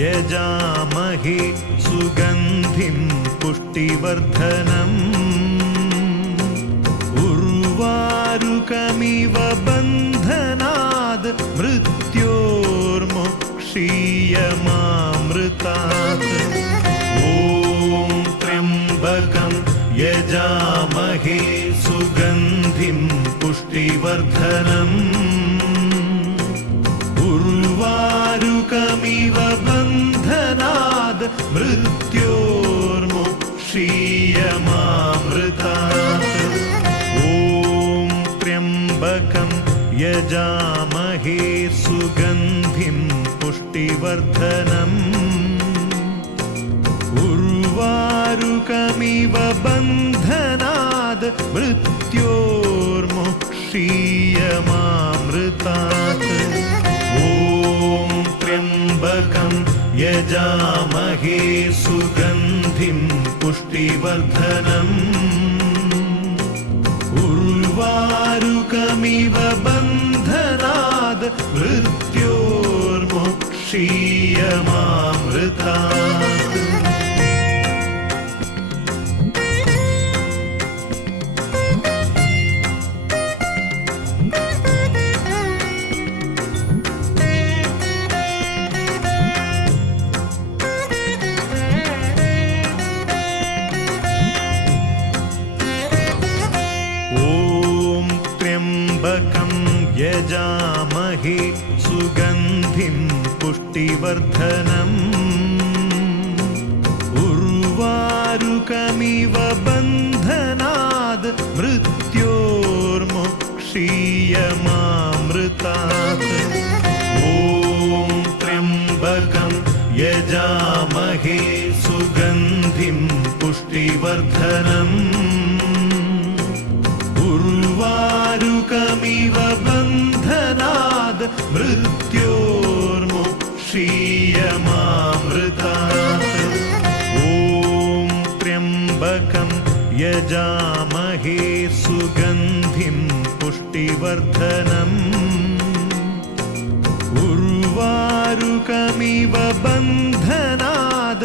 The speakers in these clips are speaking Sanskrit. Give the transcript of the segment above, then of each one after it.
यजामहे सुगन्धिं पुष्टिवर्धनम् उर्वारुकमिव बन्धनाद् मृत्योर्मुक्षीयमामृतात् ॐ त्र्यम्बकं यजामहे सुगन्धिं पुष्टिवर्धनम् उर्वारुकमिव बन्धनाद् मृत्योर्मुक्षीयमामृतात् ॐ त्र्यम्बकं यजामहे सुगन्धिं पुष्टिवर्धनम् उर्वारुकमिव बन्धनाद् मृत्योर्मुक्षीयमामृतात् ॐ त्र्यम्बकं यजामहे सुगन्धिं पुष्टिवर्धनम् उर्वारुकमिव बन्धनाद् मृत्योर्मुक्षीयमामृतात् यजामहे सुगन्धिं पुष्टिवर्धनम् उर्वारुकमिव बन्धनाद् मृत्योर्मुक्षीयमामृतात् ॐ त्र्यम्बकं यजामहे सुगन्धिं पुष्टिवर्धनम् उर्वारुकमिव बन्धनाद् मृत्योर्मुक्षीयमामृतात् ॐ त्र्यम्बकं यजामहे सुगन्धिं पुष्टिवर्धनम् उर्वारुकमिव बन्धनाद्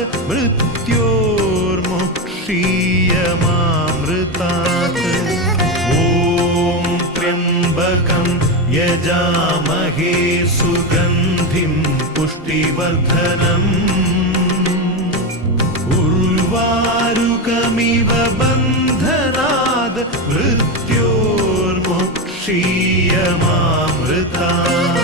मृत्योर्मुक्षीयमामृतात् ॐ त्र्यम्बकं यजामहे सुगन्धिं पुष्टिवर्धनम् उर्वारुकमिव बन्धनाद् मृत्योर्मुक्षीयमामृतात्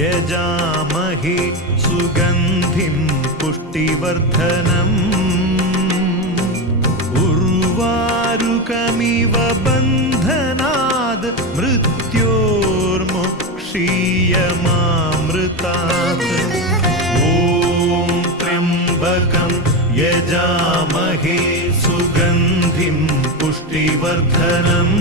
यजामहे सुगन्धिं पुष्टिवर्धनम् उर्वारुकमिव बन्धनाद् मृत्योर्मुक्षीयमामृतात् ॐ त्र्यम्बकं यजामहे सुगन्धिं पुष्टिवर्धनम्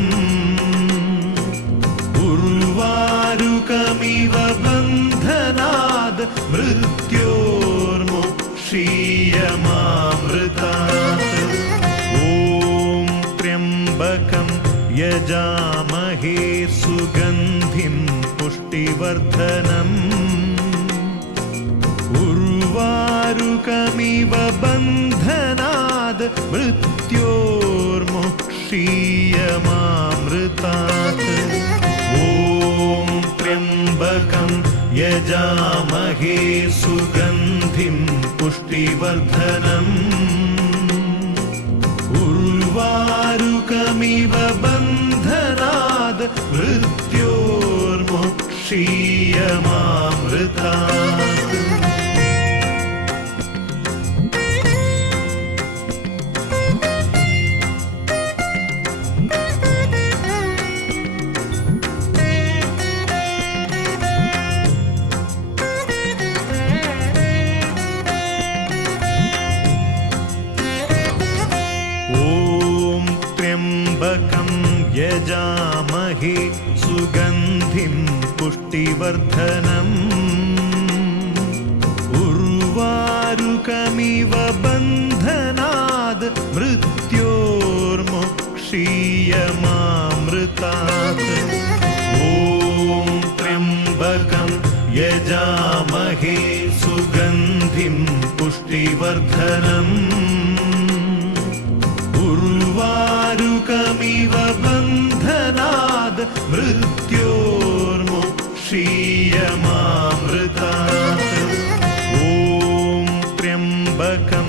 उर्वारुकमिव बन्धनाद् मृत्योर्मुक्षीयमामृतात् ॐ त्र्यम्बकं यजामहे सुगन्धिं पुष्टिवर्धनम् उर्वारुकमिव बन्धनाद् मृत्योर्मुक्षीयमामृतात् ॐ त्र्यम्बकं यजामहे सुगन्धिं पुष्टिवर्धनम् उर्वारुकमिव बन्धनाद् मृत्योर्मुक्षीयमामृतात् यजामहे सुगन्धिं पुष्टिवर्धनम् उर्वारुकमिव बन्धनाद् मृत्योर्मुक्षीयमामृतात् ॐ त्र्यम्बकं यजामहे सुगन्धिं पुष्टिवर्धनम् उर्वारुकमिव बन्धनाद् मृत्योर्मुक्षीयमामृतात् ॐ त्र्यम्बकं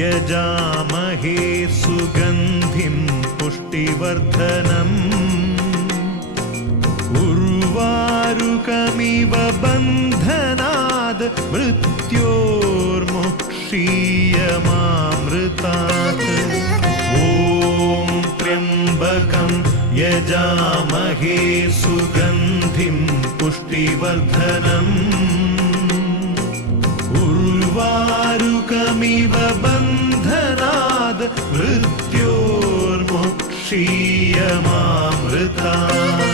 यजामहे सुगन्धिं पुष्टिवर्धनम् उर्वारुकमिव बन्धनाद् मृत्योर्मुक्षीयमामृतात् ॐ त्र्यम्बकं यजामहे सुगन्धिं पुष्टिवर्धनम् उर्वारुकमिव बन्धनाद् मृत्योर्मुक्षीयमामृतात्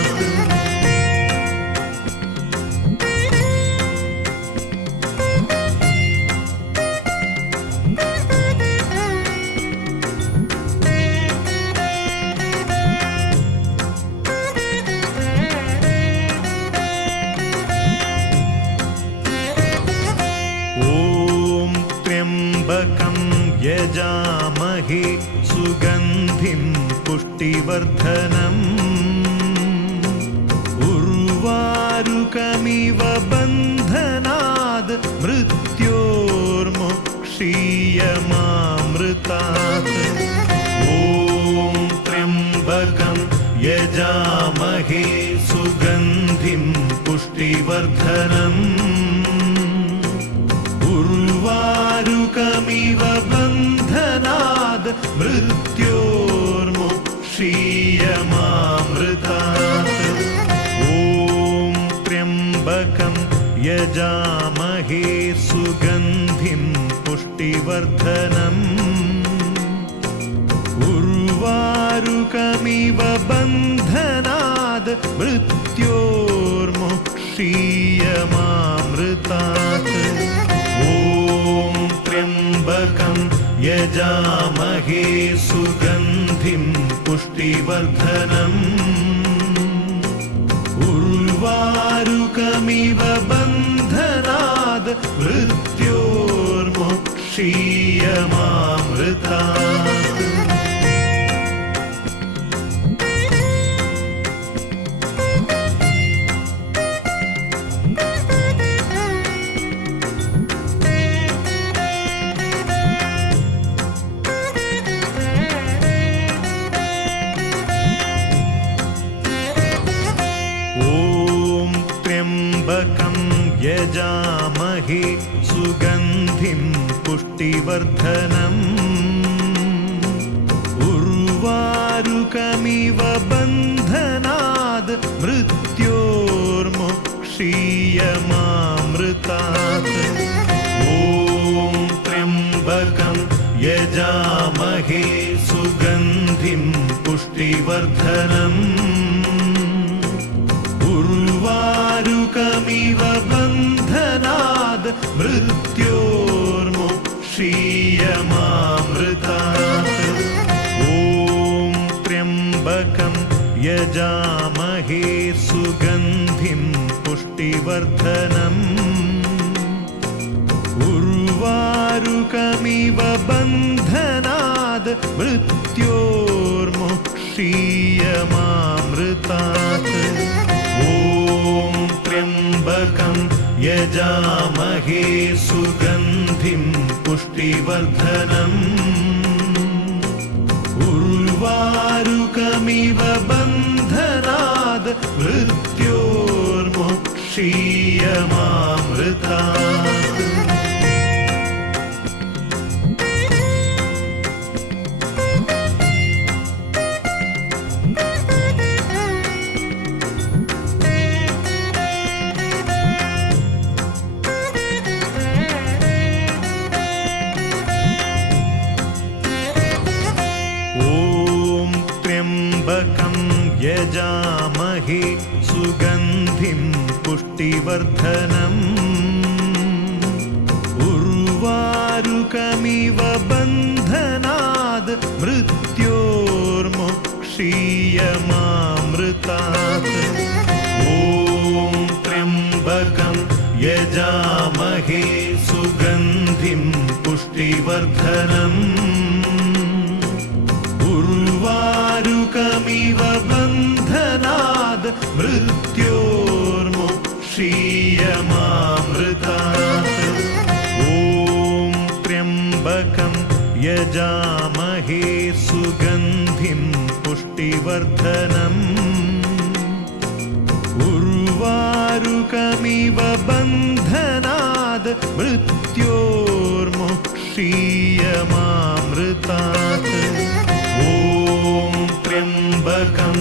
यजामहे सुगन्धिं पुष्टिवर्धनम् उर्वारुकमिव बन्धनाद् मृत्योर्मुक्षीयमामृतात् ॐ त्र्यम्बकं यजामहे सुगन्धिं पुष्टिवर्धनम् उर्वारुकमिव बन्धनाद् मृत्योर्मुक्षीयमामृतात् ॐ त्र्यम्बकं यजामहे सुगन्धिं पुष्टिवर्धनम् उर्वारुकमिव बन्धनाद् मृत्योर्मुक्षीयमामृतात् ॐ त्र्यम्बकं यजामहे सुगन्धिं पुष्टिवर्धनम् उर्वारुकमिव बन्धनाद् मृत्योर्मुक्षीयमामृतात् यजामहे सुगन्धिं पुष्टिवर्धनम् उर्वारुकमिव बन्धनाद् मृत्योर्मुक्षीयमामृतात् ॐ त्र्यम्बकं यजामहे सुगन्धिं पुष्टिवर्धनम् उर्वारुकमिव बन्धनाद् मृत्योर्मुक्षीयमामृतात् ॐ त्र्यम्बकं यजामहे सुगन्धिं पुष्टिवर्धनम् उर्वारुकमिव बन्धनाद् मृत्योर्मुक्षीयमामृतात् ॐ त्र्यम्बकं यजामहे सुगन्धिं पुष्टिवर्धनम् उर्वारुकमिव बन्धनाद् मृत्योर्मुक्षीयमामृतात् यजामहे सुगन्धिं पुष्टिवर्धनम् उर्वारुकमिव बन्धनाद् मृत्योर्मुक्षीयमामृतात् ॐ त्र्यम्बकं यजामहे सुगन्धिं पुष्टिवर्धनम् उर्वारुकमिव बन्धनाद् मृत्योर्मुक्षीयमामृतात् ॐ त्र्यम्बकं यजामहे सुगन्धिं पुष्टिवर्धनम् उर्वारुकमिव बन्धनाद् मृत्योर्मुक्षीयमामृतात् ॐ त्र्यम्बकं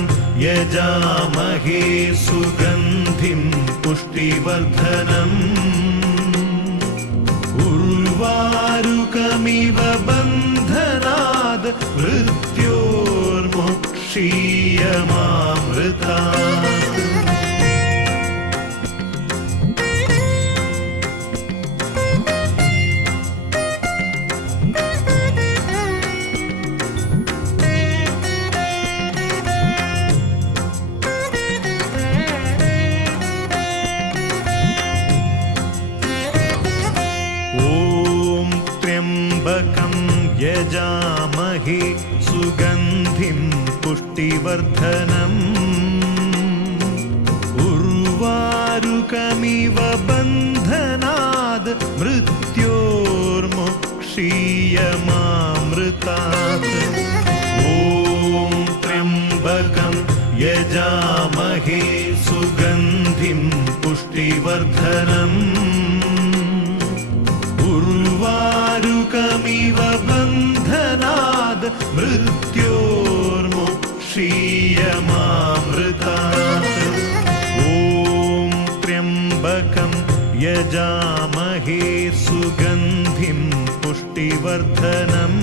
यजामहे सुगन्धिं पुष्टिवर्धनम् उर्वारुकमिव बन्धनाद् मृत्योर्मुक्षीयमामृतात् यजामहे सुगन्धिं पुष्टिवर्धनम् उर्वारुकमिव बन्धनाद् मृत्योर्मुक्षीयमामृतात् ॐ त्र्यम्बकं यजामहे सुगन्धिं पुष्टिवर्धनम् उर्वारुकमिव बन्धनाद् मृत्योर्मुक्षीयमामृतात् ॐ त्र्यम्बकं यजामहे सुगन्धिं पुष्टिवर्धनम्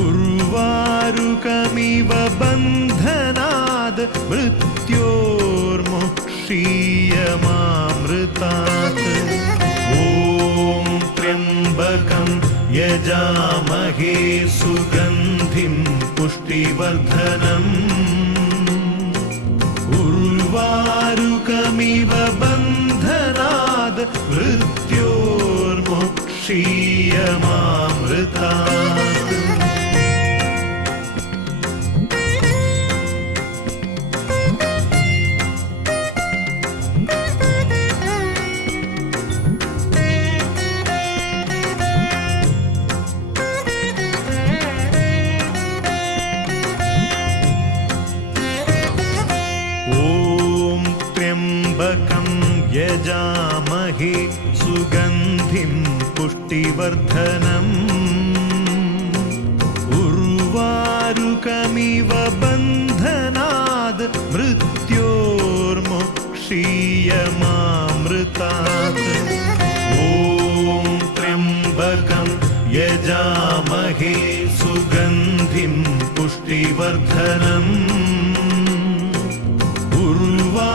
उर्वारुकमिव बन्धनाद् मृत्योर्मुक्षीयमामृतात् ॐ त्र्यम्बकं यजामहे सुगन्धिं पुष्टिवर्धनम् उर्वारुकमिव बन्धनाद् मृत्योर्मुक्षीयमामृतात् यजामहे सुगन्धिं पुष्टिवर्धनम् उर्वारुकमिव बन्धनाद् मृत्योर्मुक्षीयमामृतात् ॐ त्र्यम्बकं यजामहे सुगन्धिं पुष्टिवर्धनम्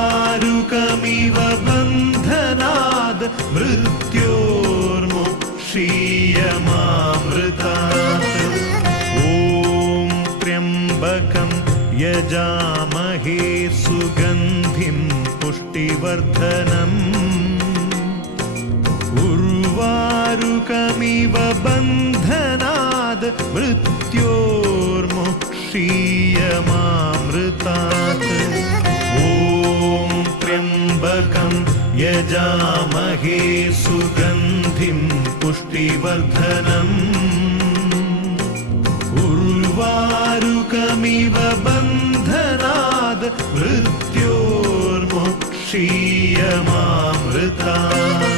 उर्वारुकमिव बन्धनाद् मृत्योर्मुक्षीयमामृतात् ॐ त्र्यम्बकं यजामहे सुगन्धिं पुष्टिवर्धनम् उर्वारुकमिव बन्धनाद् मृत्योर्मुक्षीयमामृतात् ॐ त्र्यम्बकं यजामहे सुगन्धिं पुष्टिवर्धनम् उर्वारुकमिव बन्धनाद् मृत्योर्मुक्षीयमामृतात्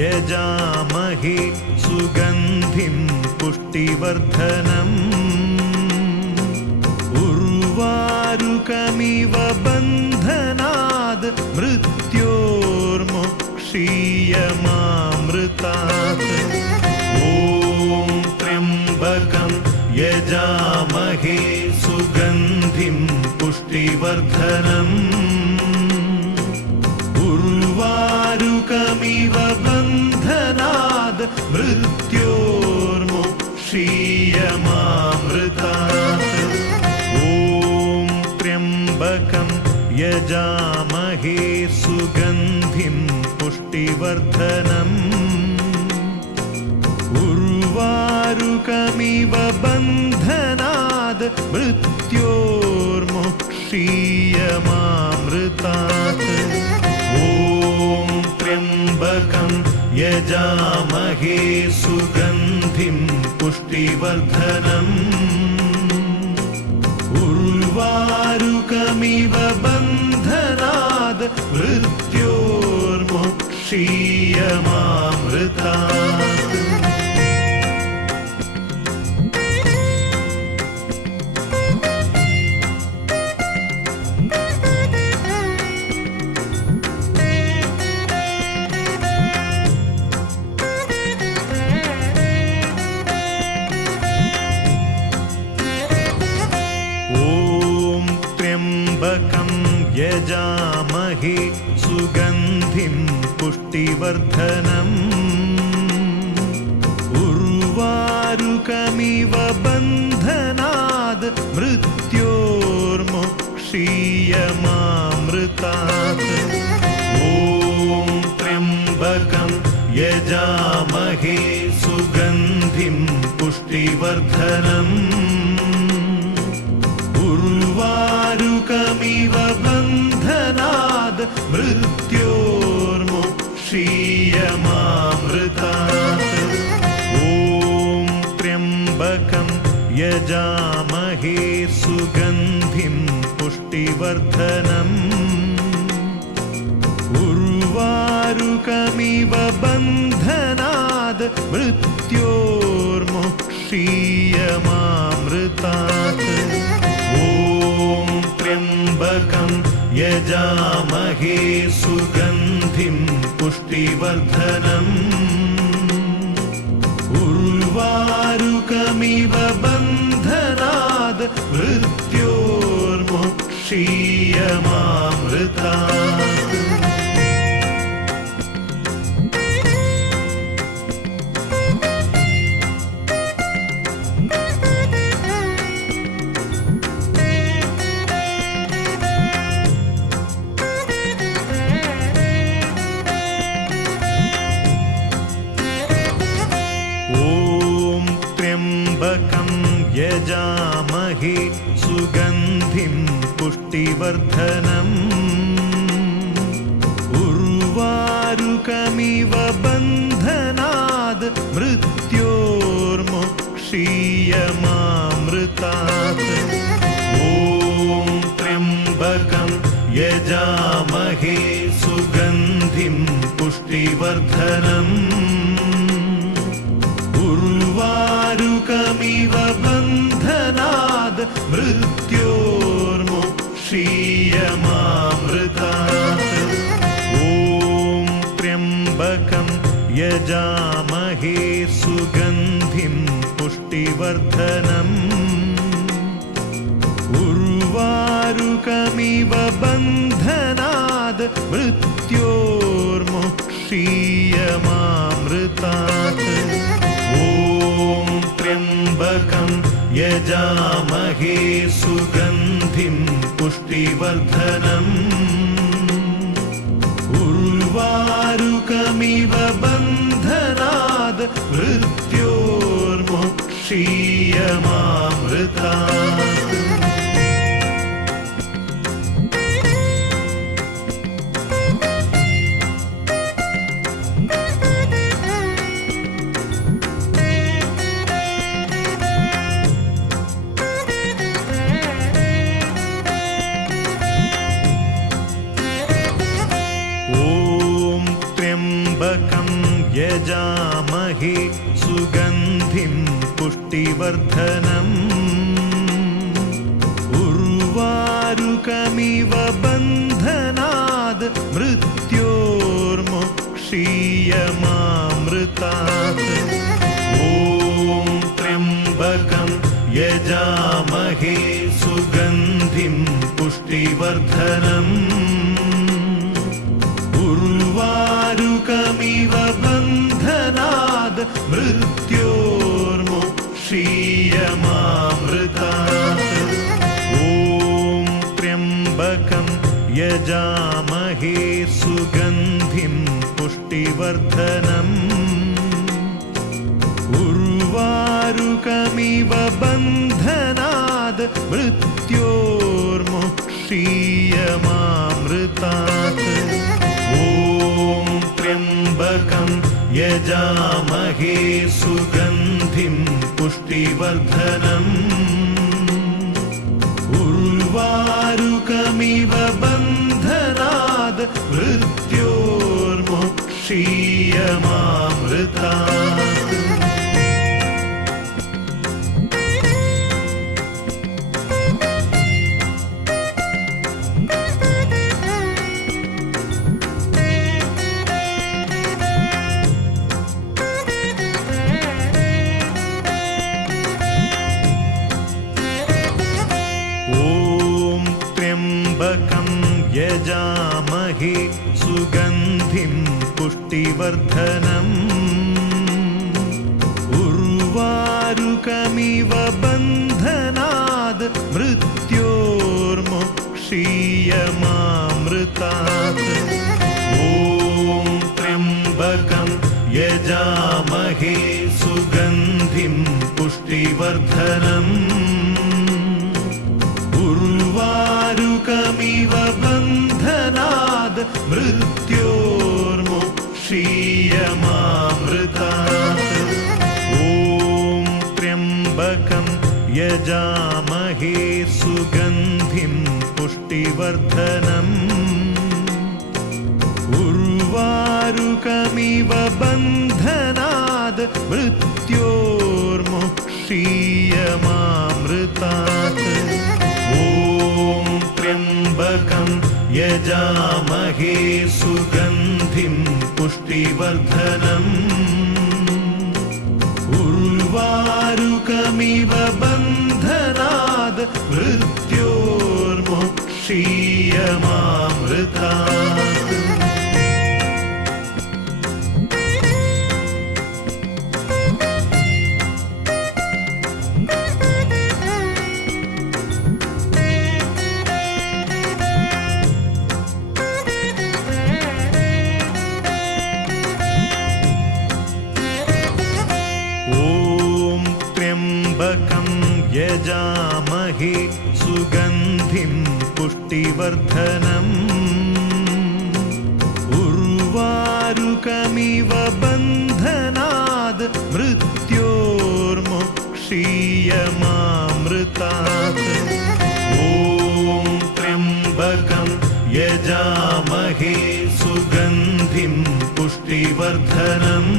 यजामहे सुगन्धिं पुष्टिवर्धनम् उर्वारुकमिव बन्धनाद् मृत्योर्मुक्षीयमामृतात् ॐ त्र्यम्बकं यजामहे सुगन्धिं पुष्टिवर्धनम् उर्वारुकमिव बन्धनाद् मृत्योर्मुक्षीयमामृतात् ॐ त्र्यम्बकं यजामहे सुगन्धिं पुष्टिवर्धनम् उर्वारुकमिव बन्धनाद् मृत्योर्मुक्षीयमामृतात् ॐ त्र्यम्बकं यजामहे सुगन्धिं पुष्टिवर्धनम् उर्वारुकमिव बन्धनाद् मृत्योर्मुक्षीयमामृतात् यजामहे सुगन्धिं पुष्टिवर्धनम् उर्वारुकमिव बन्धनाद् मृत्योर्मुक्षीयमामृतात् ॐ त्र्यम्बकं यजामहे सुगन्धिं पुष्टिवर्धनम् उर्वारुकमिव बन्धनाद् मृत्योर्मुक्षीयमामृतात् ॐ त्र्यम्बकं यजामहे सुगन्धिं पुष्टिवर्धनम् उर्वारुकमिव बन्धनाद् मृत्योर्मुक्षीयमामृतात् ॐ त्र्यम्बकं यजामहे सुगन्धिं पुष्टिवर्धनम् उर्वारुकमिव बन्धनाद् मृत्योर्मुक्षीयमामृतात् यजामहे सुगन्धिं पुष्टिवर्धनम् उर्वारुकमिव बन्धनाद् मृत्योर्मुक्षीयमामृतात् ॐ त्र्यम्बकं यजामहे सुगन्धिं पुष्टिवर्धनम् उर्वारुकमिव बन्धनाद् मृत्योर्मुक्षीयमामृतात् ॐ त्र्यम्बकं यजामहे सुगन्धिं पुष्टिवर्धनम् उर्वारुकमिव बन्धनाद् मृत्योर्मुक्षीयमामृतात् ॐ त्र्यम्बकं यजामहे सुगन्धिं पुष्टिवर्धनम् उर्वारुकमिव बन्धनाद् मृत्योर्मुक्षीयमामृतात् यजामहे सुगन्धिं पुष्टिवर्धनम् उर्वारुकमिव बन्धनाद् मृत्योर्मुक्षीयमामृतात् ॐ त्र्यम्बकं यजामहे सुगन्धिं पुष्टिवर्धनम् उर्वारुकमिव बन्धनाद् मृत्योर्मुक्षीयमामृतात् ॐ त्र्यम्बकं यजामहे सुगन्धिं पुष्टिवर्धनम् उर्वारुकमिव बन्धनाद् मृत्योर्मुक्षीयमामृतात् ॐ त्र्यम्बकं यजामहे सुगन्धिं पुष्टिवर्धनम् उर्वारुकमिव बन्धनाद् मृत्योर्मुक्षीयमामृतात् यजामहे सुगन्धिं पुष्टिवर्धनम् उर्वारुकमिव बन्धनाद् मृत्योर्मुक्षीयमामृतात् ॐ त्र्यम्बकं यजामहे सुगन्धिं पुष्टिवर्धनम् उर्वारुकमिव बन्धनाद् मृत्योर्मुक्षीयमामृतात् ॐ त्र्यम्बकं यजामहे सुगन्धिं पुष्टिवर्धनम् उर्वारुकमिव बन्धनाद् मृत्योर्मुक्षीयमामृतात् ॐ त्र्यम्बकं यजामहे सुगन्धिं पुष्टिवर्धनम् उर्वारुकमिव बन्धनाद् मृत्योर्मुक्षीयमामृतात् यजामहे सुगन्धिं पुष्टिवर्धनम् उर्वारुकमिव बन्धनाद् मृत्योर्मुक्षीयमामृतात् ॐ त्र्यम्बकं यजामहे सुगन्धिं पुष्टिवर्धनम्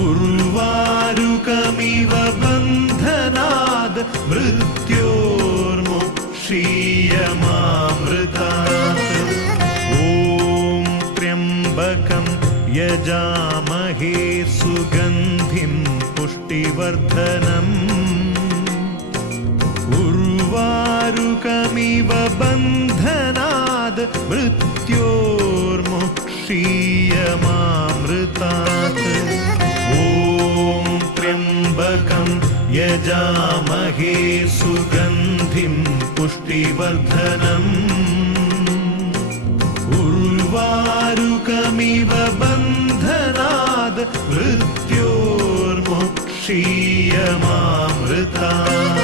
उर्वारुकमिव बन्धनाद् मृत्योर्मुक्षीयमामृतात् ॐ त्र्यम्बकं यजामहे सुगन्धिं पुष्टिवर्धनम् उर्वारुकमिव बन्धनाद् मृत्योर्मुक्षीयमामृतात् ॐ त्र्यम्बकं यजामहे सुगन्धिं पुष्टिवर्धनम् उर्वारुकमिव बन्धनाद् मृत्योर्मुक्षीयमामृतात्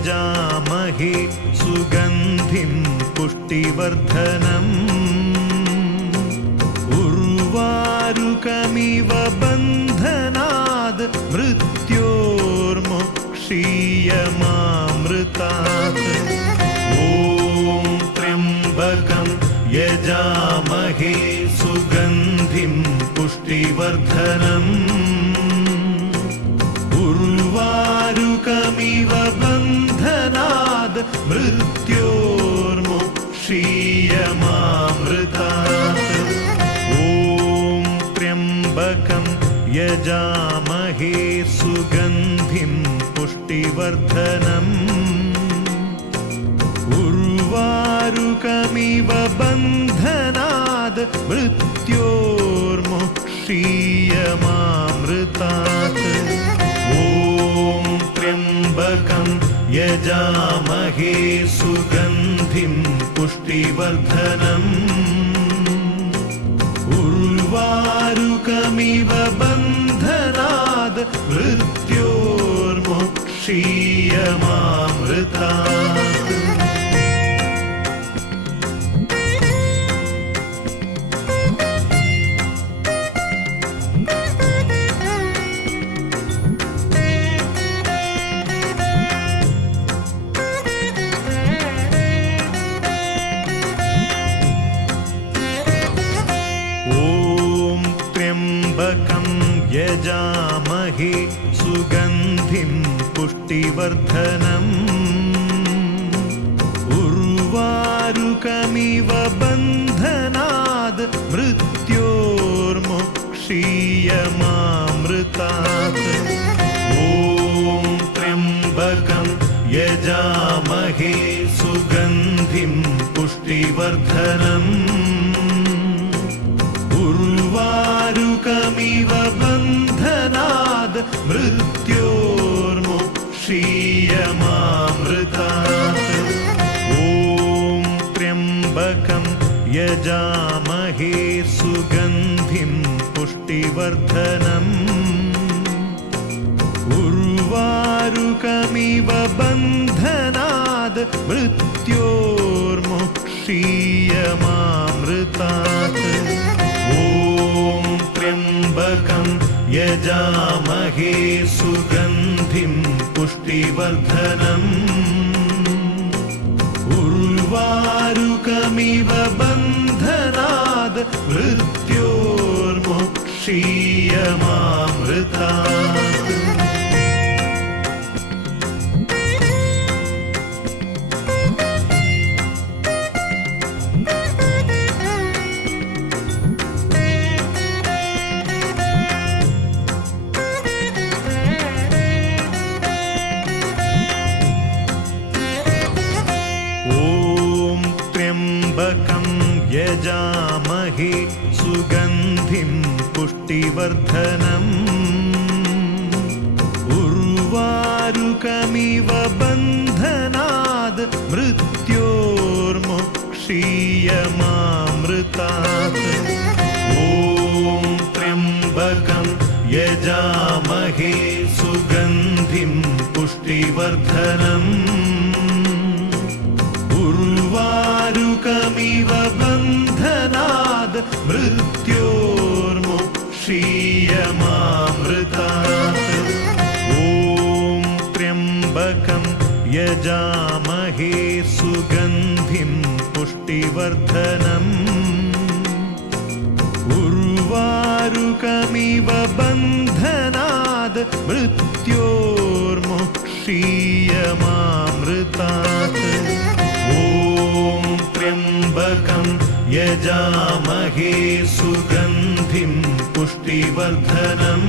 यजामहे सुगन्धिं पुष्टिवर्धनम् उर्वारुकमिव बन्धनाद् मृत्योर्मुक्षीयमामृतात् ॐ त्र्यम्बकं यजामहे सुगन्धिं पुष्टिवर्धनम् उर्वारुकमिव बन्धनाद् मृत्योर्मुक्षीयमामृतात् ॐ त्र्यम्बकं यजामहे सुगन्धिं पुष्टिवर्धनम् उर्वारुकमिव बन्धनाद् मृत्योर्मुक्षीयमामृतात् ॐ त्र्यम्बकं यजामहे सुगन्धिं पुष्टिवर्धनम् उर्वारुकमिव बन्धनाद् मृत्योर्मुक्षीयमामृतात् यजामहे सुगन्धिं पुष्टिवर्धनम् उर्वारुकमिव बन्धनाद् मृत्योर्मुक्षीयमामृतात् ॐ त्र्यम्बकं यजामहे सुगन्धिं पुष्टिवर्धनम् उर्वारुकमिव बन्धनाद् मृत्योर्मुक्षीयमामृतात् ॐ त्र्यम्बकं यजामहे सुगन्धिं पुष्टिवर्धनम् उर्वारुकमिव बन्धनाद् मृत्योर्मुक्षीयमामृतात् ॐ त्र्यम्बकं यजामहे सुगन्धिं पुष्टिवर्धनम् उर्वारुकमिव बन्धनाद् मृत्योर्मुक्षीयमामृतात् यजामहे सुगन्धिं पुष्टिवर्धनम् उर्वारुकमिव बन्धनाद् मृत्योर्मुक्षीयमामृतात् ॐ त्र्यम्बकं यजामहे सुगन्धिं पुष्टिवर्धनम् उर्वारुकमिव बन्धनाद् मृत्योर्मुक्षीयमामृतात् ॐ त्र्यम्बकं यजामहे सुगन्धिं पुष्टिवर्धनम् उर्वारुकमिव बन्धनाद् मृत्योर्मुक्षीयमामृतात् ॐ त्र्यम्बकं यजामहे सुगन्धिं पुष्टिवर्धनम्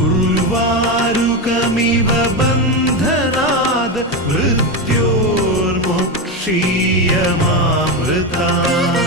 उर्वारुकमिव बन्धनाद् मृत्योर्मुक्षीयमामृतात्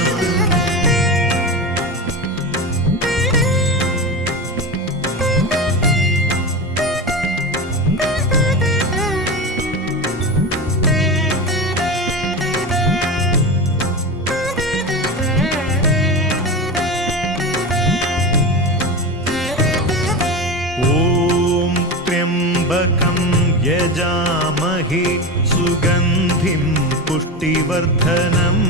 यजामहे सुगन्धिं पुष्टिवर्धनम्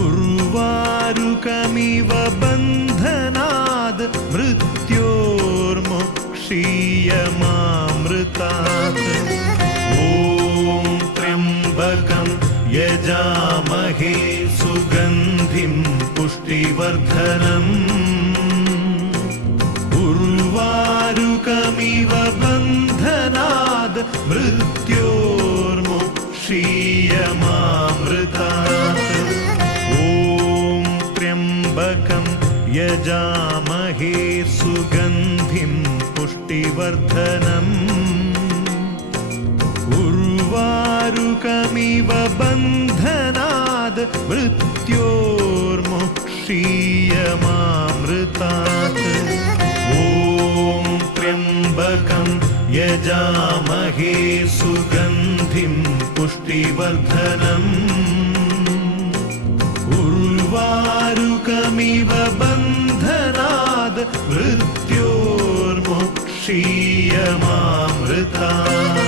उर्वारुकमिव बन्धनाद् मृत्योर्मुक्षीयमामृतात् ॐ त्र्यम्बकं यजामहे सुगन्धिं पुष्टिवर्धनम् उर्वारुकमिव बन्धनाद् मृत्योर्मुक्षीयमामृतात् ॐ त्र्यम्बकं यजामहे सुगन्धिं पुष्टिवर्धनम् उर्वारुकमिव बन्धनाद् मृत्योर्मुक्षीयमामृतात् ॐ त्र्यम्बकं यजामहे सुगन्धिं पुष्टिवर्धनम् उर्वारुकमिव बन्धनाद् मृत्योर्मुक्षीयमामृतात्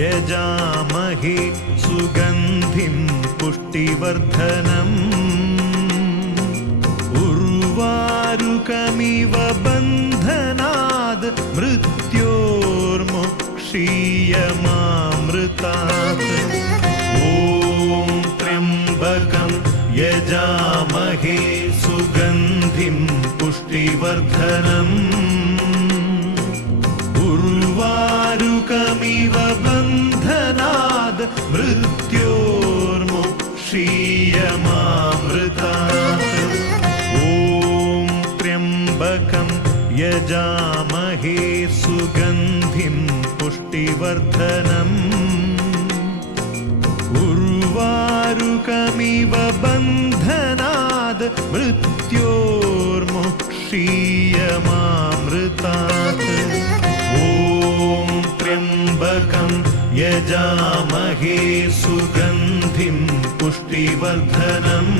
यजामहे सुगन्धिं पुष्टिवर्धनम् उर्वारुकमिव बन्धनाद् मृत्योर्मुक्षीयमामृतात् ॐ त्र्यम्बकं यजामहे सुगन्धिं पुष्टिवर्धनम् उर्वारुकमिव बन्धनाद् मृत्योर्मुक्षीयमामृतात् ॐ त्र्यम्बकं यजामहे सुगन्धिं पुष्टिवर्धनम् उर्वारुकमिव बन्धनाद् मृत्योर्मुक्षीयमामृतात् ॐ त्र्यम्बकं यजामहे सुगन्धिं पुष्टिवर्धनम्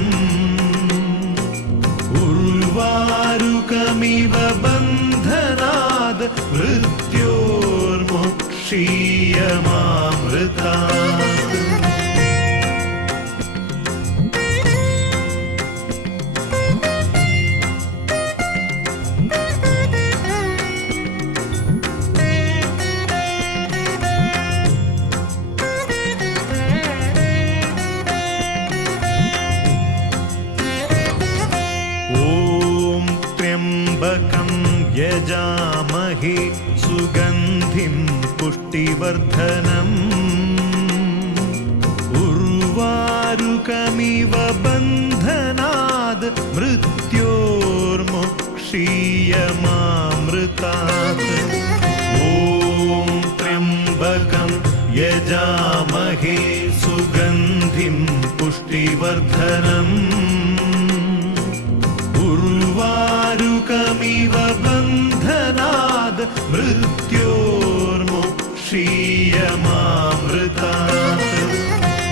उर्वारुकमिव बन्धनाद् मृत्योर्मुक्षीयमामृतात् यजामहे सुगन्धिं पुष्टिवर्धनम् उर्वारुकमिव बन्धनाद् मृत्योर्मुक्षीयमामृतात् ॐ त्र्यम्बकं यजामहे सुगन्धिं पुष्टिवर्धनम् उर्वारुकमिव बन्धनाद् मृत्योर्मुक्षीयमामृतात्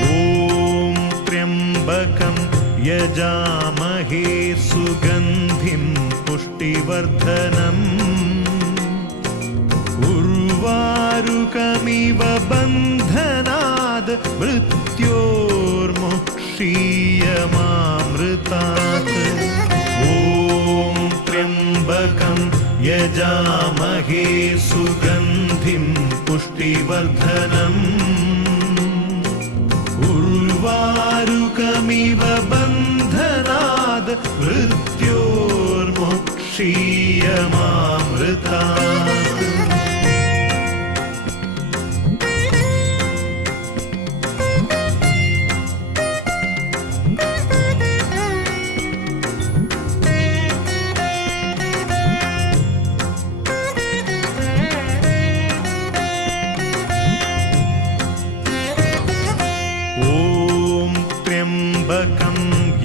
ॐ त्र्यम्बकं यजामहे सुगन्धिं पुष्टिवर्धनम् उर्वारुकमिव बन्धनाद् मृत्योर्मुक्षीयमामृतात् ॐ त्र्यम्बकं यजामहे सुगन्धिं पुष्टिवर्धनम् उर्वारुकमिव बन्धनाद् मृत्योर्मुक्षीयमामृतात्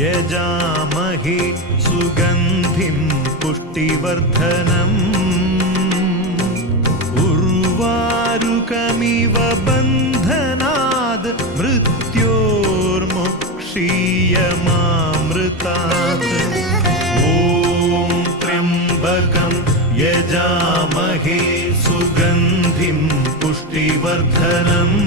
यजामहे सुगन्धिं पुष्टिवर्धनम् उर्वारुकमिव बन्धनाद् मृत्योर्मुक्षीयमामृतात् ॐ त्र्यम्बकं यजामहे सुगन्धिं पुष्टिवर्धनम्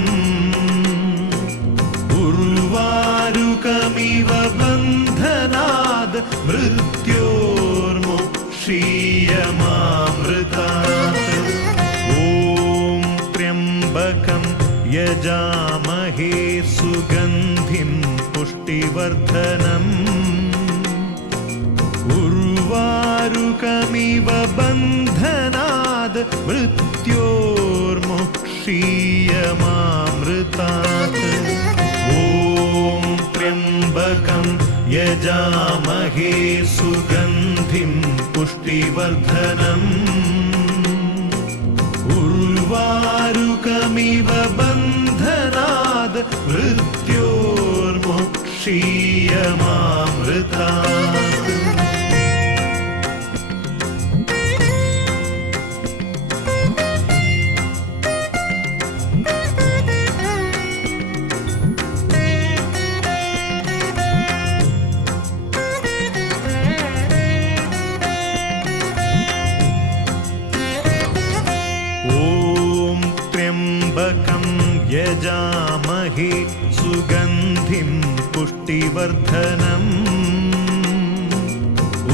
उर्वारुकमिव बन्धनाद् मृत्योर्मुक्षीयमामृतात् ॐ त्र्यम्बकं यजामहे सुगन्धिं पुष्टिवर्धनम् उर्वारुकमिव बन्धनाद् मृत्योर्मुक्षीयमामृतात् ॐ त्र्यम्बकं यजामहे सुगन्धिं पुष्टिवर्धनम् उर्वारुकमिव बन्धनाद् मृत्योर्मुक्षीयमामृतात् यजामहे सुगन्धिं पुष्टिवर्धनम्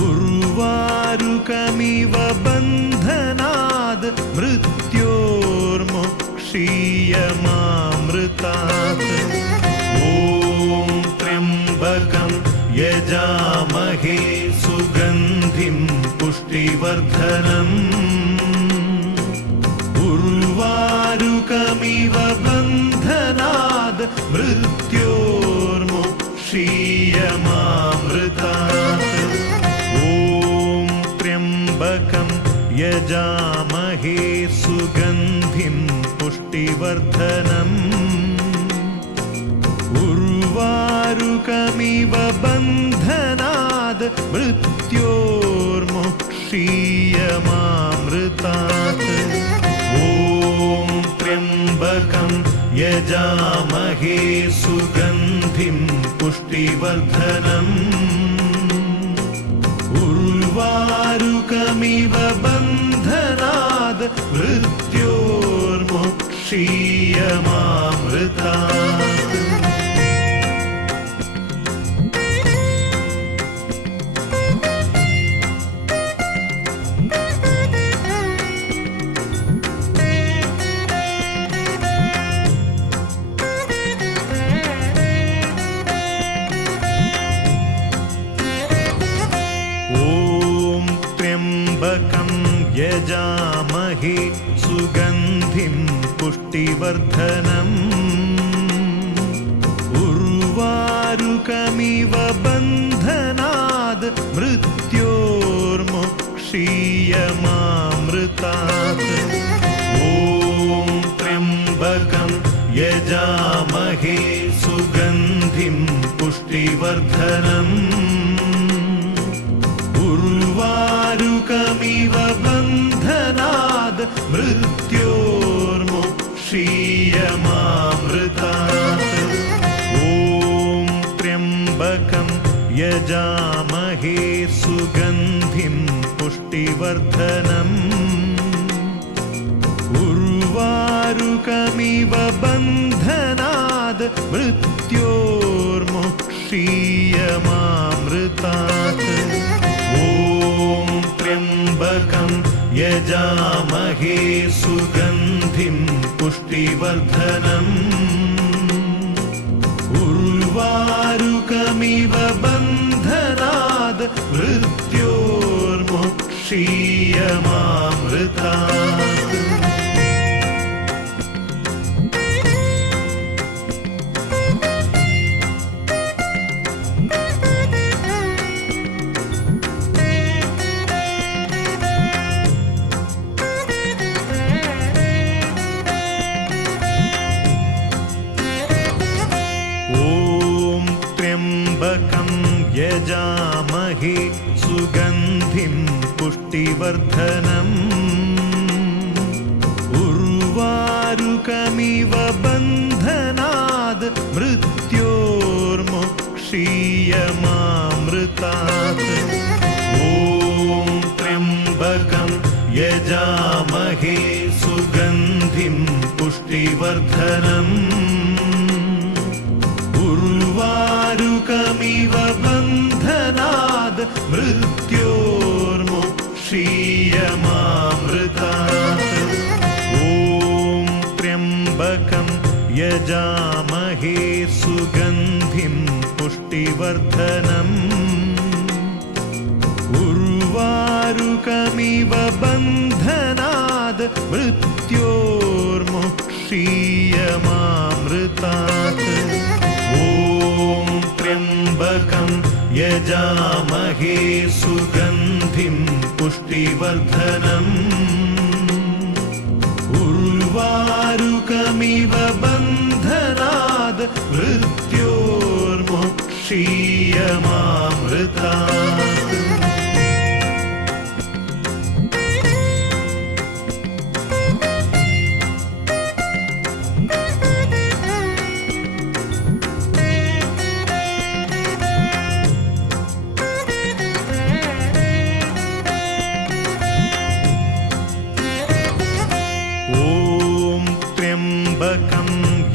उर्वारुकमिव बन्धनाद् मृत्योर्मुक्षीयमामृतात् ॐ त्र्यम्बकं यजामहे सुगन्धिं पुष्टिवर्धनम् उर्वारुकमिव बन्धनाद् मृत्योर्मुक्षीयमामृतात् ॐ त्र्यम्बकं यजामहे सुगन्धिं पुष्टिवर्धनम् उर्वारुकमिव बन्धनाद् मृत्योर्मुक्षीयमामृतात् ॐ त्र्यम्बकं यजामहे सुगन्धिं पुष्टिवर्धनम् उर्वारुकमिव बन्धनाद् मृत्योर्मुक्षीयमामृतात् यजामहे सुगन्धिं पुष्टिवर्धनम् उर्वारुकमिव बन्धनाद् मृत्योर्मुक्षीयमामृतात् ॐ त्र्यम्बकं यजामहे सुगन्धिं पुष्टिवर्धनम् उर्वारुकमिव बन्धनाद् मृत्योर्मुक्षीयमामृतात् ॐ त्र्यम्बकं यजामहे सुगन्धिं पुष्टिवर्धनम् उर्वारुकमिव बन्धनाद् मृत्योर्मुक्षीयमामृतात् ॐ त्र्यम्बकं यजामहे सुगन्धिं पुष्टिवर्धनम् उर्वारुकमिव बन्धनाद् मृत्योर्मुक्षीयमामृतात् यजामहे सुगन्धिं पुष्टिवर्धनम् उर्वारुकमिव बन्धनाद् मृत्योर्मुक्षीयमामृतात् ॐ त्र्यम्बकं यजामहे सुगन्धिं पुष्टिवर्धनम् उर्वारुकमिव बन्धनाद् मृत्योर्मुक्षीयमामृतात् ॐ त्र्यम्बकं यजामहे सुगन्धिं पुष्टिवर्धनम् उर्वारुकमिव बन्धनाद् मृत्योर्मुक्षीयमामृतात् ॐ त्र्यम्बकं यजामहे सुगन्धिं पुष्टिवर्धनम् उर्वारुकमिव बन्धनाद् मृत्योर्मुक्षीयमामृतात्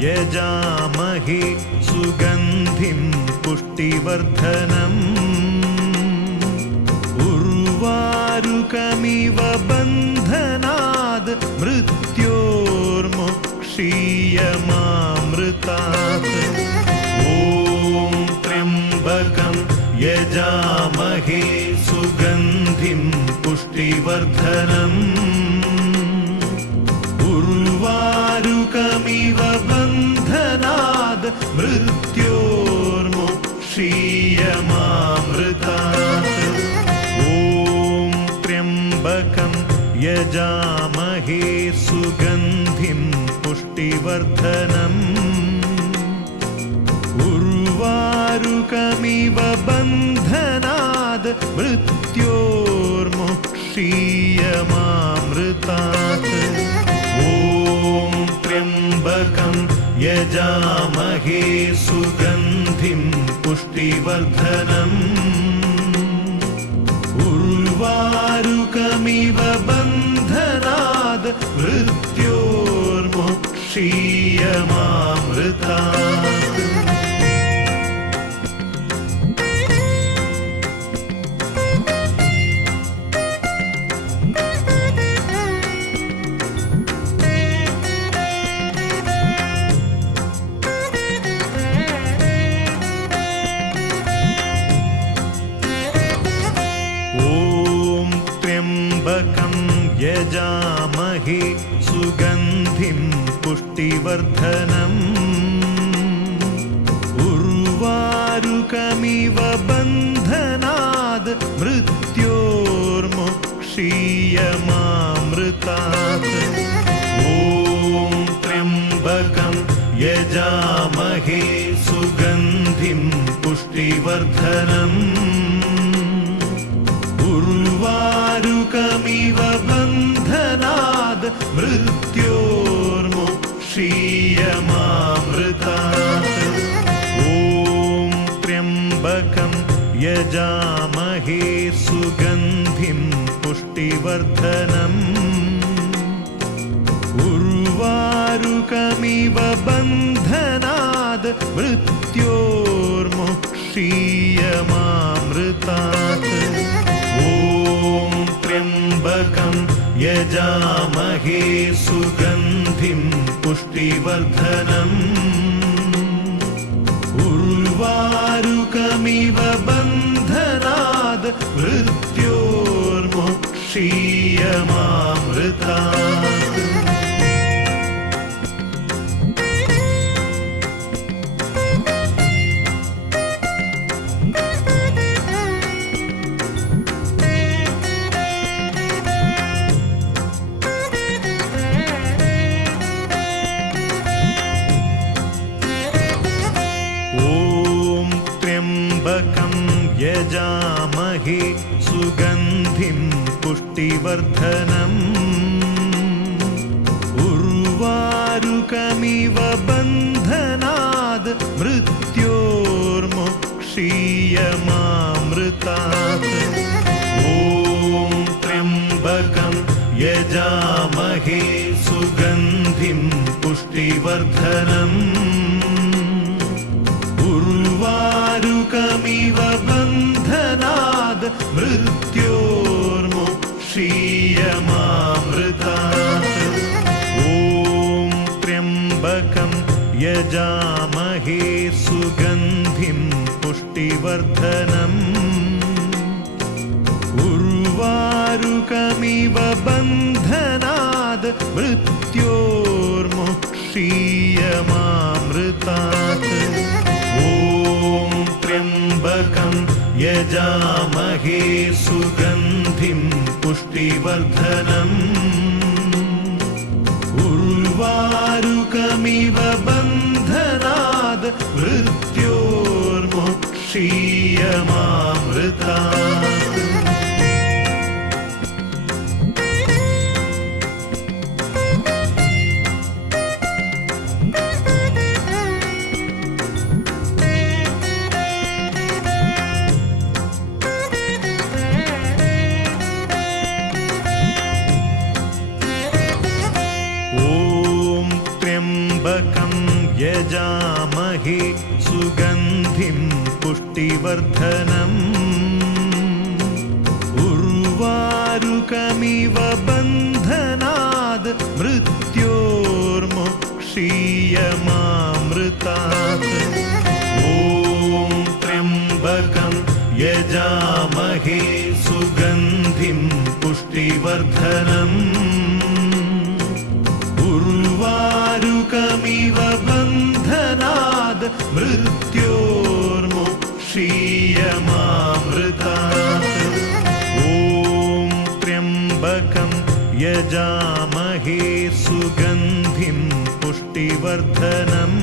यजामहे सुगन्धिं पुष्टिवर्धनम् उर्वारुकमिव बन्धनाद् मृत्योर्मुक्षीयमामृतात् ॐ त्र्यम्बकं यजामहे सुगन्धिं पुष्टिवर्धनम् उर्वारुकमिव बन्धनाद् मृत्योर्मुक्षीयमामृतात् ॐ त्र्यम्बकं यजामहे सुगन्धिं पुष्टिवर्धनम् उर्वारुकमिव बन्धनाद् मृत्योर्मुक्षीयमामृतात् ॐ त्र्यम्बकं यजामहे सुगन्धिं पुष्टिवर्धनम् उर्वारुकमिव बन्धनाद् मृत्योर्मुक्षीयमामृतात् यजामहे सुगन्धिं पुष्टिवर्धनम् उर्वारुकमिव बन्धनाद् मृत्योर्मुक्षीयमामृतात् ॐ त्र्यम्बकं यजामहे सुगन्धिं पुष्टिवर्धनम् उर्वारुकमिव बन्धनाद् मृत्योर्मुक्षीयमामृतात् ॐ त्र्यम्बकं यजामहे सुगन्धिं पुष्टिवर्धनम् उर्वारुकमिव बन्धनाद् मृत्योर्मुक्षीयमामृतात् ॐ त्र्यम्बकं यजामहे सुगन्धिं पुष्टिवर्धनम् उर्वारुकमिव बन्धनाद् मृत्योर्मुक्षीयमामृतात् यजामहे सुगन्धिं पुष्टिवर्धनम् उर्वारुकमिव बन्धनाद् मृत्योर्मुक्षीयमामृतात् ॐ त्र्यम्बकं यजामहे सुगन्धिं पुष्टिवर्धनम् उर्वारुकमिव बन्धनाद् मृत्योर्मुक्षीयमामृतात् ॐ त्र्यम्बकं यजामहे सुगन्धिं पुष्टिवर्धनम् उर्वारुकमिव बन्धनाद् मृत्योर्मुक्षीयमामृतात् ॐ त्र्यम्बकं यजामहे सुगन्धिं पुष्टिवर्धनम् उर्वारुकमिव बन्धनाद् मृत्योर्मुक्षीयमामृतात् यजामहे सुगन्धिं पुष्टिवर्धनम् उर्वारुकमिव बन्धनाद् मृत्योर्मुक्षीयमामृतात् ॐ त्र्यम्बकं यजामहे सुगन्धिं पुष्टिवर्धनम् उर्वारुकमिव बन्धनाद् मृत्योर्मुक्षीयमामृतात् ॐ त्र्यम्बकं यजामहे सुगन्धिं पुष्टिवर्धनम्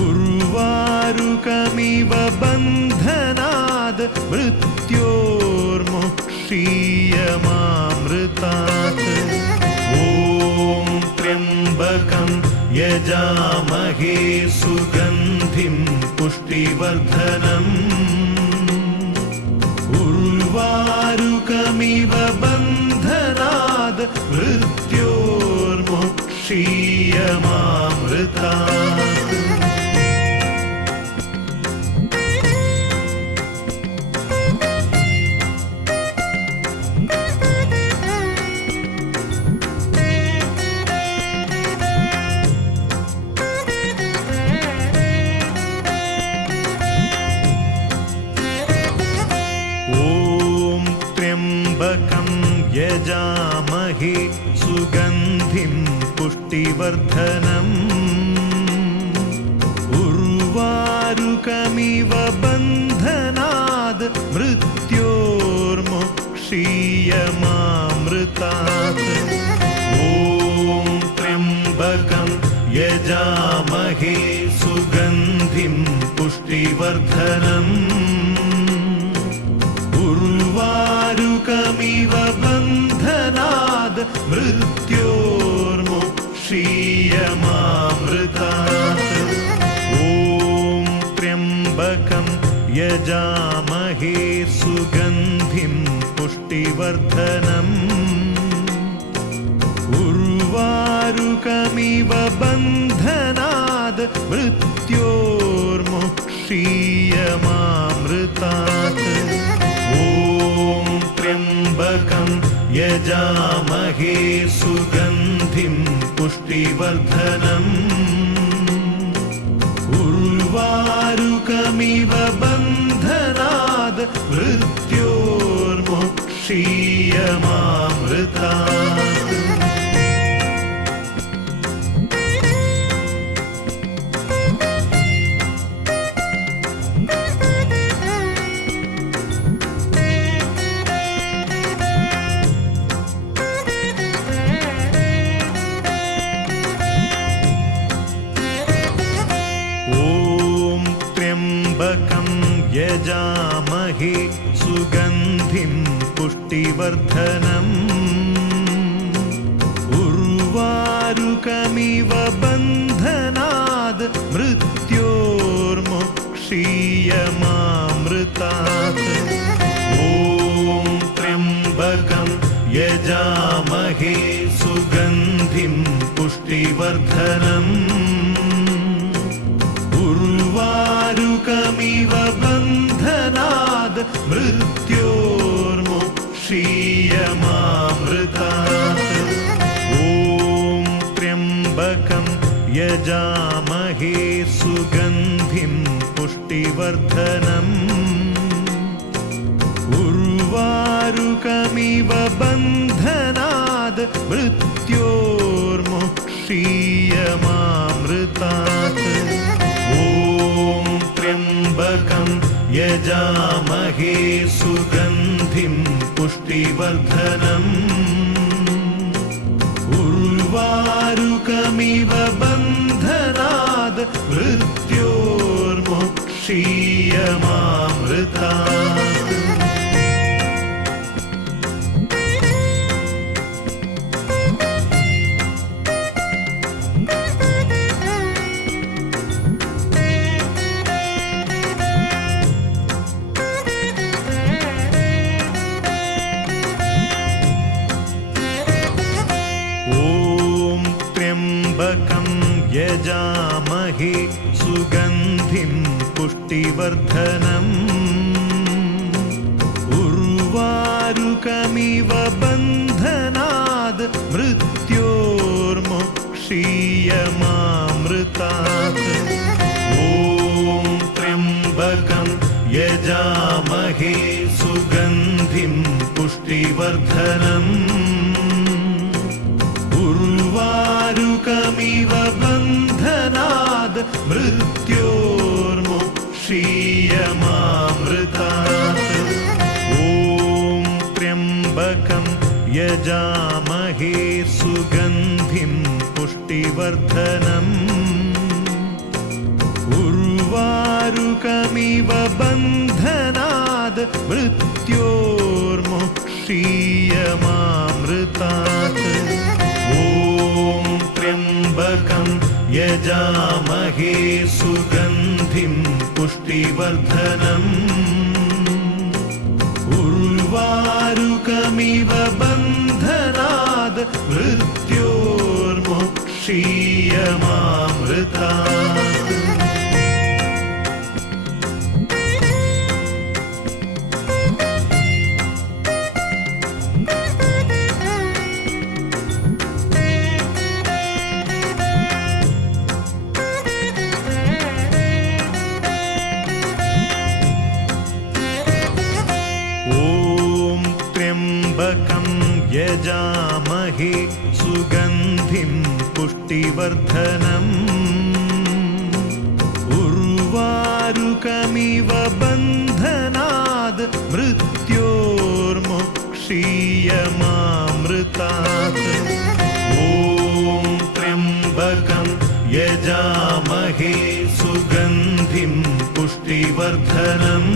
उर्वारुकमिव बन्धनाद् मृत्योर्मुक्षीयमामृतात् ॐ त्र्यम्बकं यजामहे सुगन्धिं पुष्टिवर्धनम् उर्वारुकमिव बन्धनाद् मृत्योर्मुक्षीयमामृतात् यजामहे सुगन्धिं पुष्टिवर्धनम् उर्वारुकमिव बन्धनाद् मृत्योर्मुक्षीयमामृतात् ॐ त्र्यम्बकं यजामहे सुगन्धिं पुष्टिवर्धनम् उर्वारुकमिव बन्धनाद् मृत्योर्मुक्षीयमामृतात् ॐ त्र्यम्बकं यजामहे सुगन्धिं पुष्टिवर्धनम् उर्वारुकमिव बन्धनाद् मृत्योर्मुक्षीयमामृतात् ॐ त्र्यम्बकं यजामहे सुगन्धिं पुष्टिवर्धनम् उर्वारुकमिव बन्धनाद् मृत्योर्मुक्षीयमामृतात् यजामहे सुगन्धिं पुष्टिवर्धनम् उर्वारुकमिव बन्धनाद् मृत्योर्मुक्षीयमामृतात् ॐ त्र्यम्बकं यजामहे सुगन्धिं पुष्टिवर्धनम् उर्वारुकमिव बन्धनाद् मृत्योर्मुक्षीयमामृतात् ॐ त्र्यम्बकं यजामहे सुगन्धिं पुष्टिवर्धनम् उर्वारुकमिव बन्धनाद् मृत्योर्मुक्षीयमामृतात् ॐ त्र्यम्बकं यजामहे सुगन्धिं पुष्टिवर्धनम् उर्वारुकमिव बन्धनाद् मृत्योर्मुक्षीयमामृतात् यजामहे सुगन्धिं पुष्टिवर्धनम् उर्वारुकमिव बन्धनाद् मृत्योर्मुक्षीयमामृतात् ॐ त्र्यम्बकं यजामहे सुगन्धिं पुष्टिवर्धनम् उर्वारुकमिव बन्धनाद् मृत्योर्मुक्षीयमामृतात् ॐ त्र्यम्बकं यजामहे सुगन्धिं पुष्टिवर्धनम् उर्वारुकमिव बन्धनाद् मृत्योर्मुक्षीयमामृतात् ॐ त्र्यम्बकं यजामहे सुगन्धिं पुष्टिवर्धनम् उर्वारुकमिव बन्धनाद् मृत्योर्मुक्षीयमामृतात् यजामहे सुगन्धिं पुष्टिवर्धनम् उर्वारुकमिव बन्धनाद् मृत्योर्मुक्षीयमामृतात् ॐ त्र्यम्बकं यजामहे सुगन्धिं पुष्टिवर्धनम्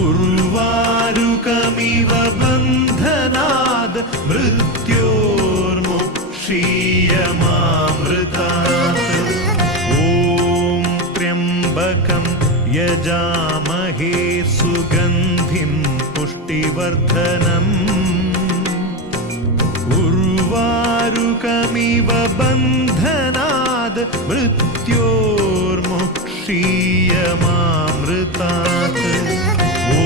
उर्वारुकमिव बन्धनाद् मृत्योर्मुक्षीयमामृतात् ॐ त्र्यम्बकं यजामहे सुगन्धिं पुष्टिवर्धनम् उर्वारुकमिव बन्धनाद् मृत्योर्मुक्षीयमामृतात् ॐ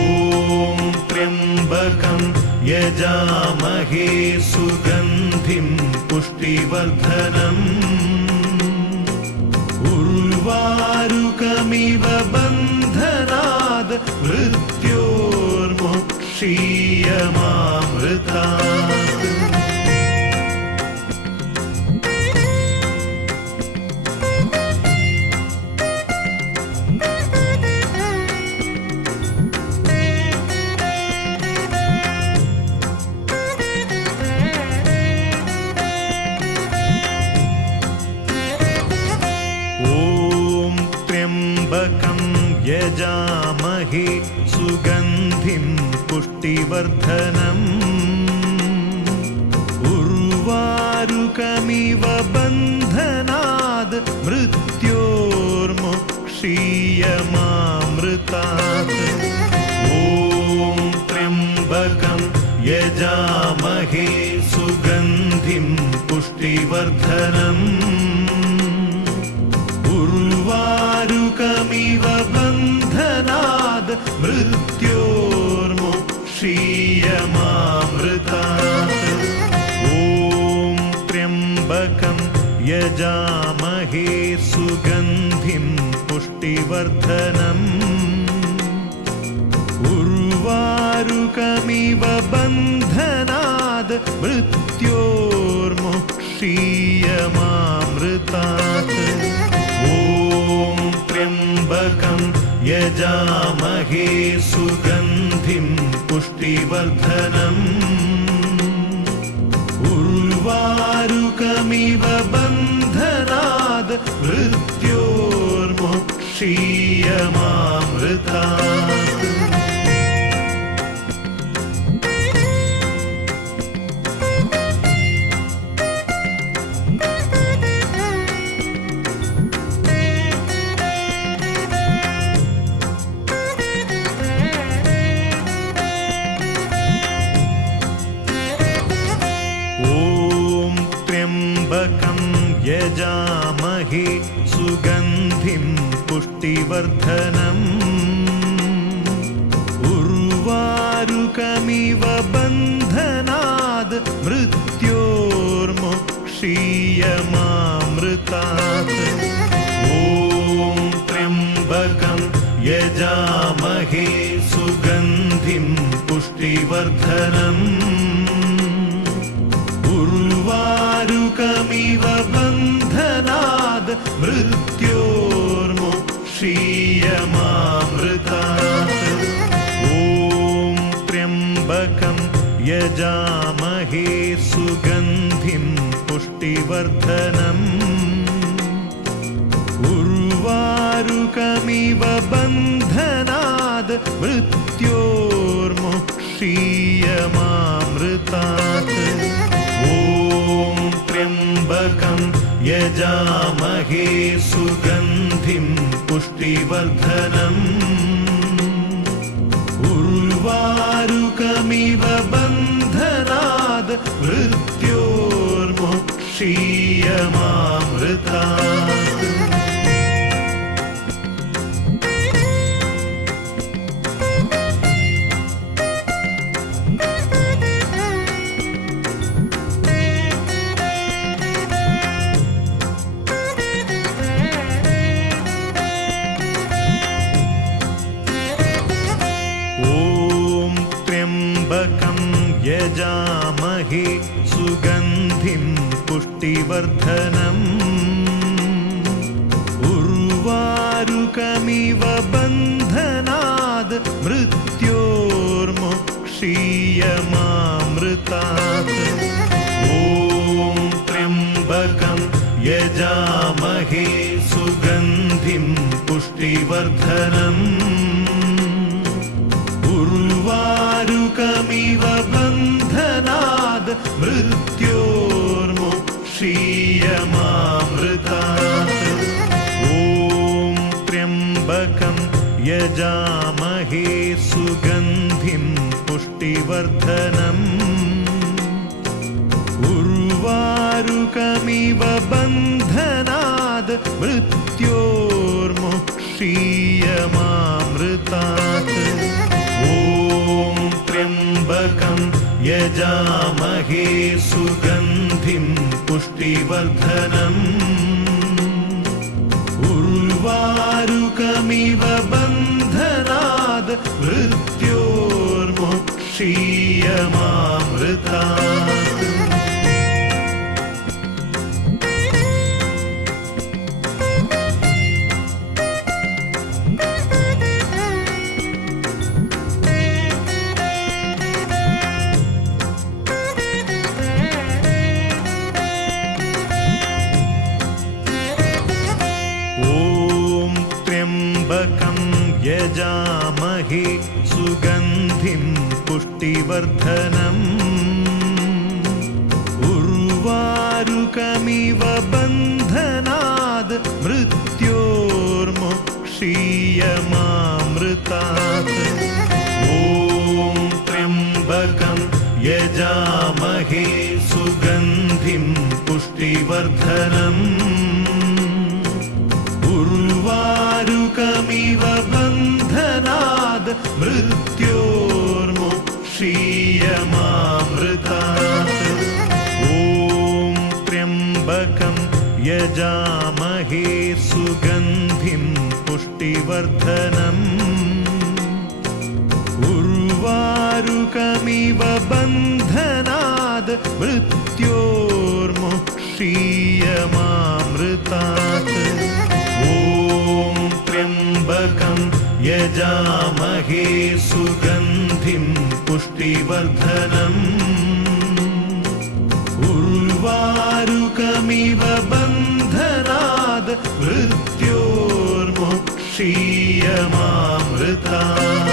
त्र्यम्बकं यजामहे सुगन्धिं पुष्टिवर्धनम् उर्वारुकमिव बन्धनाद् मृत्योर्मुक्षीयमामृतात् यजामहे सुगन्धिं पुष्टिवर्धनम् उर्वारुकमिव बन्धनाद् मृत्योर्मुक्षीयमामृतात् ॐ त्र्यम्बकं यजामहे सुगन्धिं पुष्टिवर्धनम् उर्वारुकमिव बन्धनाद् मृत्योर्मुक्षीयमामृतात् ॐ त्र्यम्बकं यजामहे सुगन्धिं पुष्टिवर्धनम् उर्वारुकमिव बन्धनाद् मृत्योर्मुक्षीयमामृतात् ॐ त्र्यम्बकं यजामहे सुगन्धिं पुष्टिवर्धनम् उर्वारुकमिव बन्धनाद् मृत्योर्मुक्षीयमामृतात् यजामहे सुगन्धिं पुष्टिवर्धनम् उर्वारुकमिव बन्धनाद् मृत्योर्मुक्षीयमामृतात् ॐ त्र्यम्बकं यजामहे सुगन्धिं पुष्टिवर्धनम् उर्वारुकमिव बन्धनाद् मृत्योर्मुक्षीयमामृतात् ॐ त्र्यम्बकं यजामहे सुगन्धिं पुष्टिवर्धनम् उर्वारुकमिव बन्धनाद् मृत्योर्मुक्षीयमामृतात् ॐ त्र्यम्बकं यजामहे सुगन्धिं पुष्टिवर्धनम् उर्वारुकमिव बन्धनाद् मृत्योर्मुक्षीयमामृतात् यजामहे सुगन्धिं पुष्टिवर्धनम् उर्वारुकमिव बन्धनाद् मृत्योर्मुक्षीयमामृतात् ॐ त्र्यम्बकं यजामहे सुगन्धिं पुष्टिवर्धनम् उर्वारुकमिव बन्धनाद् मृत्योर्मुक्षीयमामृतात् ॐ त्र्यम्बकं यजामहे सुगन्धिं पुष्टिवर्धनम् उर्वारुकमिव बन्धनाद् मृत्योर्मुक्षीयमामृतात् ॐ त्र्यम्बकं यजामहे सुगन्धिं पुष्टिवर्धनम् उर्वारुकमिव बन्धनाद् मृत्योर्मुक्षीयमामृतात् यजामहे सुगन्धिं पुष्टिवर्धनम् उर्वारुकमिव बन्धनाद् मृत्योर्मुक्षीयमामृतात् ॐ त्र्यम्बकं यजामहे सुगन्धिं पुष्टिवर्धनम् उर्वारुकमिव बन्धनाद् मृत्योर्मुक्षीयमामृतात् ॐ त्र्यम्बकं यजामहे सुगन्धिं पुष्टिवर्धनम् उर्वारुकमिव बन्धनाद् मृत्योर्मुक्षीयमामृतात् ॐ त्र्यम्बकं यजामहे सुगन्धिं पुष्टिवर्धनम् उर्वारुकमिव बन्धनाद् मृत्योर्मुक्षीयमामृतात्